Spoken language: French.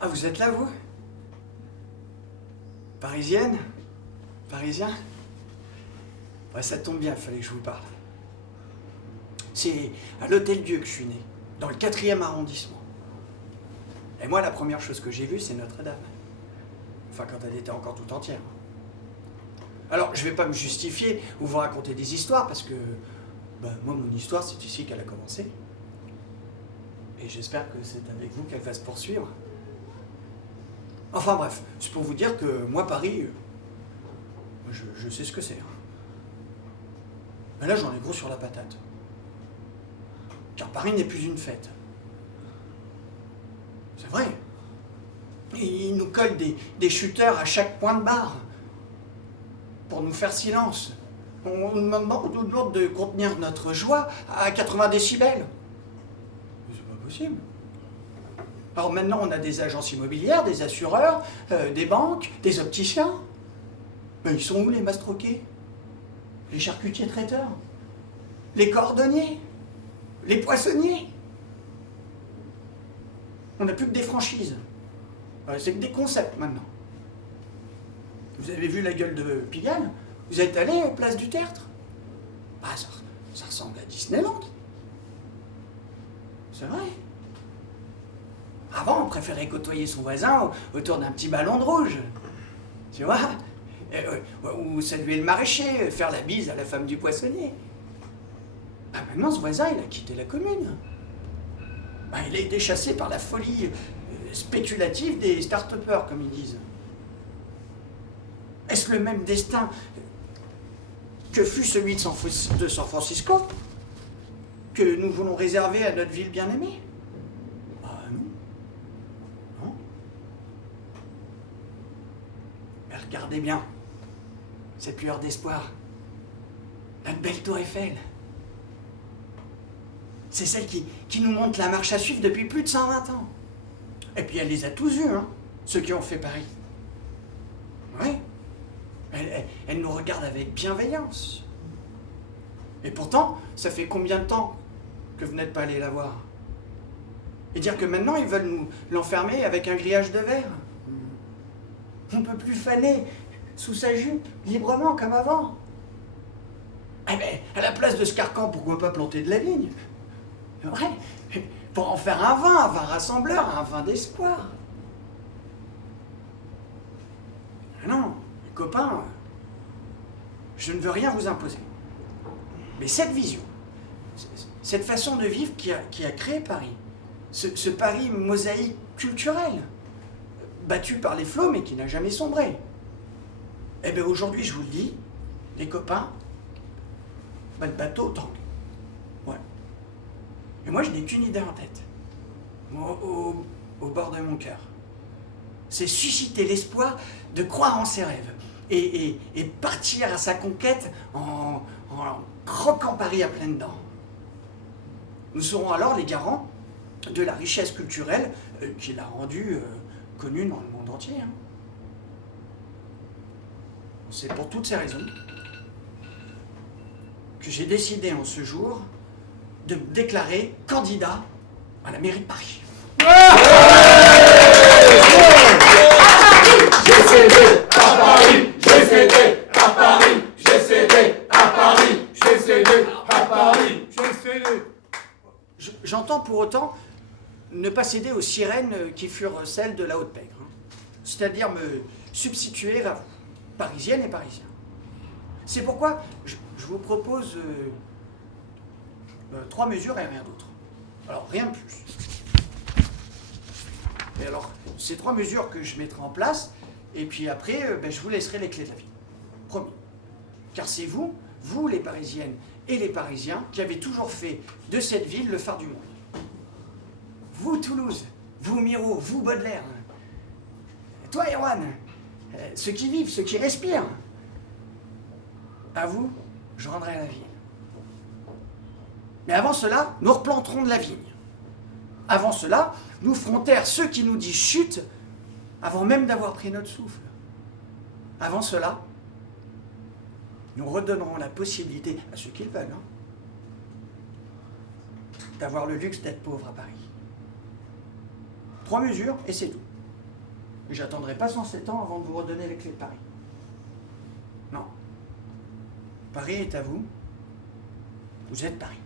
Ah, vous êtes là, vous? Parisienne? Parisien? Ouais, ça tombe bien, il fallait que je vous parle. C'est à l'Hôtel-Dieu que je suis né, dans le 4e arrondissement. Et moi, la première chose que j'ai vue, c'est Notre-Dame. Enfin, quand elle était encore tout entière. Alors, je vais pas me justifier ou vous raconter des histoires, parce que moi, mon histoire, c'est ici qu'elle a commencé. Et j'espère que c'est avec vous qu'elle va se poursuivre. Enfin bref, c'est pour vous dire que moi, Paris, je sais ce que c'est. Mais là, j'en ai gros sur la patate. Car Paris n'est plus une fête. C'est vrai. Et ils nous collent des shooters à chaque point de barre pour nous faire silence. On nous demande de contenir notre joie à 80 décibels. C'est pas possible. Alors maintenant, on a des agences immobilières, des assureurs, des banques, des opticiens. Mais ils sont où les mastroquets? Les charcutiers traiteurs? Les cordonniers? Les poissonniers? On n'a plus que des franchises. C'est que des concepts maintenant. Vous avez vu la gueule de Pigalle? Vous êtes allé place du Tertre? Ça ressemble à Disneyland. C'est vrai. Avant, on préférait côtoyer son voisin autour d'un petit ballon de rouge. Tu vois? Ou saluer le maraîcher, faire la bise à la femme du poissonnier. Maintenant, ce voisin, il a quitté la commune. Il a été chassé par la folie spéculative des start-upers, comme ils disent. Est-ce le même destin que fut celui de San Francisco que nous voulons réserver à notre ville bien-aimée? Non. Non. Mais regardez bien, cette lueur d'espoir, notre belle tour Eiffel. C'est celle qui nous montre la marche à suivre depuis plus de 120 ans. Et puis elle les a tous vus, ceux qui ont fait Paris. Oui. Elle nous regarde avec bienveillance. Et pourtant, ça fait combien de temps que vous n'êtes pas allé la voir? Et dire que maintenant, ils veulent nous l'enfermer avec un grillage de verre. On ne peut plus faner sous sa jupe, librement, comme avant. Eh bien, à la place de ce carcan, pourquoi pas planter de la vigne? Ouais, pour en faire un vin rassembleur, un vin d'espoir. Non, les copains, je ne veux rien vous imposer. Mais cette vision, cette façon de vivre qui a créé Paris, ce Paris mosaïque culturel, battu par les flots mais qui n'a jamais sombré. Eh bien aujourd'hui, je vous le dis, les copains, le bateau tangue. Ouais. Et moi, je n'ai qu'une idée en tête, au bord de mon cœur. C'est susciter l'espoir de croire en ses rêves et partir à sa conquête en croquant Paris à pleines dents. Nous serons alors les garants de la richesse culturelle qui l'a rendue connue dans le monde entier. C'est pour toutes ces raisons que j'ai décidé en ce jour de me déclarer candidat à la mairie de Paris. J'ai cédé à Paris, j'ai cédé à Paris, j'ai cédé à Paris, j'ai cédé à Paris, j'ai cédé. J'entends pour autant ne pas céder aux sirènes qui furent celles de la Haute-Pègre. C'est-à-dire me substituer à vous, parisiennes et parisiens. C'est pourquoi je vous propose 3 mesures et rien d'autre. Alors, rien de plus. Et alors, ces 3 mesures que je mettrai en place, et puis après, je vous laisserai les clés de la vie. Promis. Car c'est vous les Parisiennes et les Parisiens, qui avez toujours fait de cette ville le phare du monde. Vous, Toulouse, vous, Miro, vous, Baudelaire, toi, Erwan, ceux qui vivent, ceux qui respirent, à vous, je rendrai la ville. Mais avant cela, nous replanterons de la vigne. Avant cela, nous ferons taire ceux qui nous disent chut, avant même d'avoir pris notre souffle. Avant cela, nous redonnerons la possibilité à ceux qui le veulent d'avoir le luxe d'être pauvre à Paris. 3 mesures et c'est tout. Et j'attendrai pas 107 ans avant de vous redonner les clés de Paris. Non. Paris est à vous. Vous êtes Paris.